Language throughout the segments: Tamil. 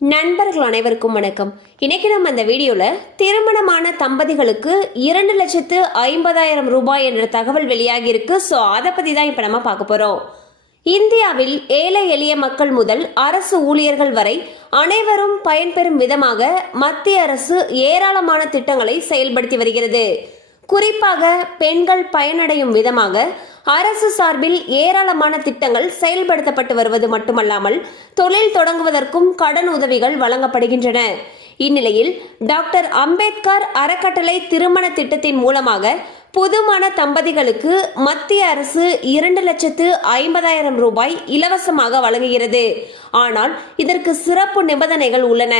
நண்பர்கள் அனைவருக்கும் வணக்கம். இன்னைக்கு நம்ம இந்த வீடியோல திருமணமான தம்பதிகளுக்கு 2,50,000 ரூபாய் என்ற தகவல் வெளியாகி இருக்கு. ஸோ அதை பத்தி தான் இப்ப நம்ம பார்க்க போறோம். இந்தியாவில் ஏழை எளிய மக்கள் முதல் அரசு ஊழியர்கள் வரை அனைவரும் பயன்பெறும் விதமாக மத்திய அரசு ஏராளமான திட்டங்களை செயல்படுத்தி வருகிறது. குறிப்பாக பெண்கள் பயனடையும் விதமாக அரசு சார்பில் ஏராளமான திட்டங்கள் செயல்படுத்தப்பட்டு வருவது மட்டுமல்லாமல் தொழில் தொடங்குவதற்கும் கடன் உதவிகள் வழங்கப்படுகின்றன. இந்நிலையில் டாக்டர் அம்பேத்கர் அறக்கட்டளை திருமண திட்டத்தின் மூலமாக புதுமண தம்பதிகளுக்கு மத்திய அரசு 2,50,000 ரூபாய் இலவசமாக வழங்குகிறது. ஆனால் இதற்கு சிறப்பு நிபந்தனைகள் உள்ளன.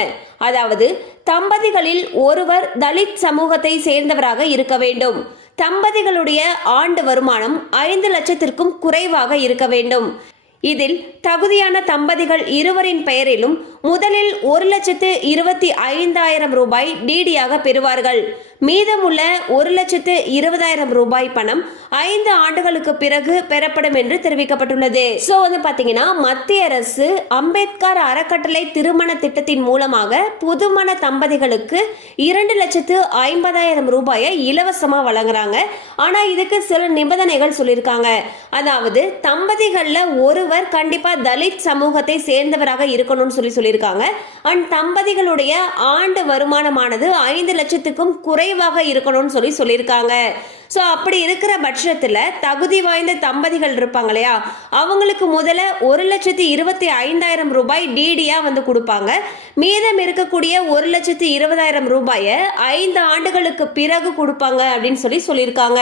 அதாவது தம்பதிகளில் ஒருவர் தலித் சமூகத்தை சேர்ந்தவராக இருக்க வேண்டும். தம்பதிகளுடைய ஆண்டு வருமானம் 5 லட்சத்திற்கும் குறைவாக இருக்க வேண்டும். இதில் தகுதியான தம்பதிகள் இருவரின் பெயரிலும் முதலில் 1,25,000 ரூபாய் டிடியாக பெறுவார்கள். மீதமுள்ள 1,20,000 ரூபாய் பணம் 5 ஆண்டுகளுக்கு பிறகு பெறப்படும் என்று தெரிவிக்கப்பட்டுள்ளது. சோ பாத்தீங்கன்னா மத்திய அரசு அம்பேத்கர் அறக்கட்டளை திருமண திட்டத்தின் மூலமாக புதுமண தம்பதிகளுக்கு 2,50,000 ரூபாயை இலவசமா வழங்குறாங்க. ஆனா இதுக்கு சில நிபந்தனைகள் சொல்லியிருக்காங்க. அதாவது தம்பதிகள்ல ஒருவர் கண்டிப்பா தலித் சமூகத்தை சேர்ந்தவராக இருக்கணும்னு சொல்லியிருக்காங்க. அண்ட் தம்பதிகளுடைய ஆண்டு வருமானமானது 5 லட்சத்துக்கும் குறைவாக இருக்கணும்னு சொல்லியிருக்காங்க. ஸோ அப்படி இருக்கிற பட்சத்தில் தகுதி வாய்ந்த தம்பதிகள் இருப்பாங்க இல்லையா, அவங்களுக்கு முதல்ல 1,25,000 ரூபாய் டிடியா கொடுப்பாங்க. மீதம் இருக்கக்கூடிய 1,20,000 ரூபாயை 5 ஆண்டுகளுக்கு பிறகு கொடுப்பாங்க அப்படின்னு சொல்லியிருக்காங்க.